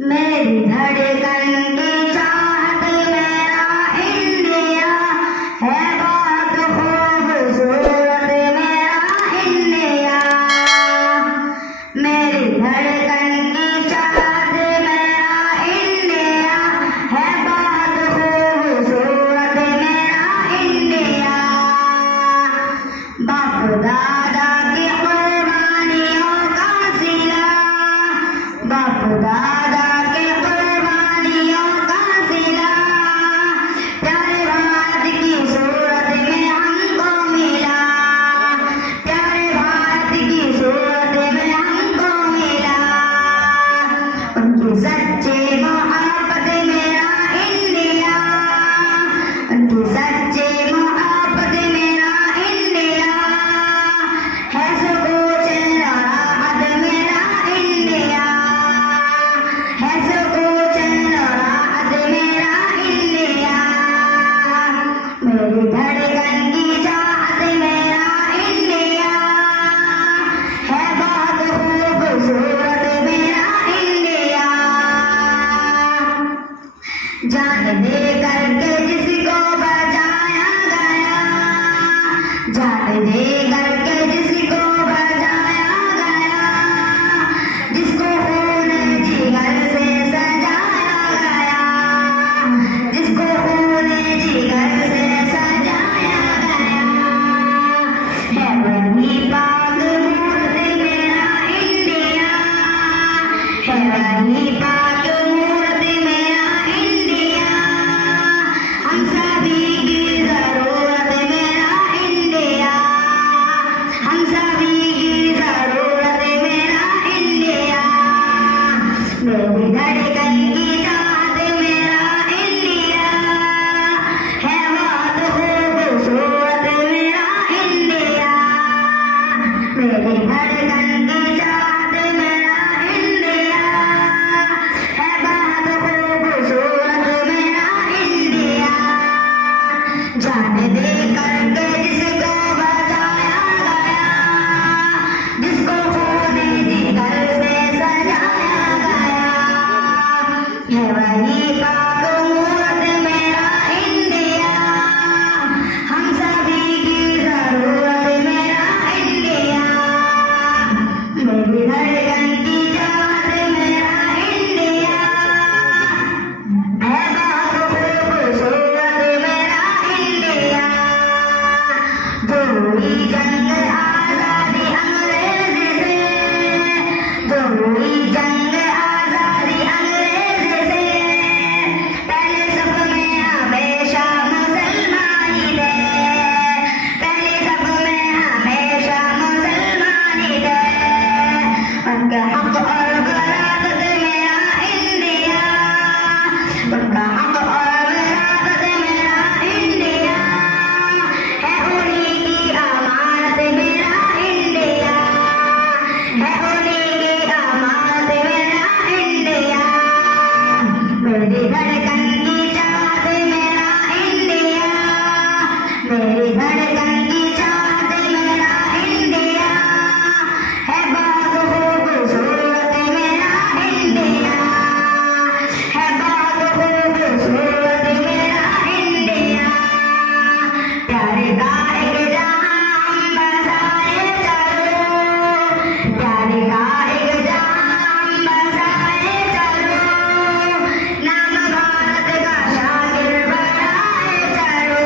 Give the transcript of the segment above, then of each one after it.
मेरी धड़कन की चाहत मेरा इंडिया है बहुत खूबसूरत मेरा इंडिया। मेरी धड़कन की चाहत मेरा इंडिया है बहुत खूबसूरत मेरा इंडिया। बाप दादा की कुर्बानियों का सिला, बाप दादा सच्चे मोहब्बत मेरा इंडिया, उनकी सच्चे मोहब्बत मेरा इंडिया है सुकून राहत मेरा इंडिया, है सुकून राहत मेरा इंडिया। मेरी धड़कन की चाहत मेरा इंडिया है बहुत खूबसूरत मेरा इंडिया। जान दे करके जिसको बचाया गया, जान दे करके जिसको बचाया गया, जिसको खून जिगर से सजाया गया, जिसको खून जिगर से सजाया गया, है वही पाक मूर्त मेरा इंडिया, है वही पाक मूर्त मेरा इंडिया। हम सभी की जरूरत मेरा इंडिया, हम सभी की जरूरत मेरा इंडिया। मेरी धड़कन की चाहत मेरा इंडिया है बहुत खूबसूरत मेरा इंडिया। मेरी धड़कन की चाहत मेरा इंडिया है बहुत खूबसूरत मेरा इंडिया। जान दे करके जिसको बचाया गया, जिसको खून जिगर से सजाया गया, है वही पाक मूर्त मेरा इंडिया। हम सभी की जरूरत मेरा इंडिया। मेरी धड़कन की चाहत मेरा इंडिया है बहुत खूबसूरत मेरा इंडिया। जो हुई जंग आजादी अंग्रेज से, जो हुई जंग आजादी अंग्रेज से, पहले सब में हमेशा मुसलमानी थे, पहले सब में हमेशा मुसलमानी थे। उनके हक और विरासत मेरा इंडिया, उनका हक और विरासत मेरा इंडिया है उन्हीं की अमानत मेरा इंडिया, है उन्हीं की अमानत मेरा इंडिया। मेरी धड़कन की चाहत मेरा इंडिया, मेरी धड़कन की चाहत मेरा इंडिया है बहुत खूबसूरत मेरा इंडिया, है बहुत खूबसूरत मेरा इंडिया। प्यारे का एक जहां हम बसाए चलो, प्यारे का एक जहां हम बसाए चलो, नाम भारत का शागिर बढ़ाए चलो,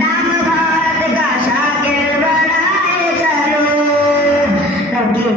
नाम भारत का शागिर बढ़ाए चलो। सबकी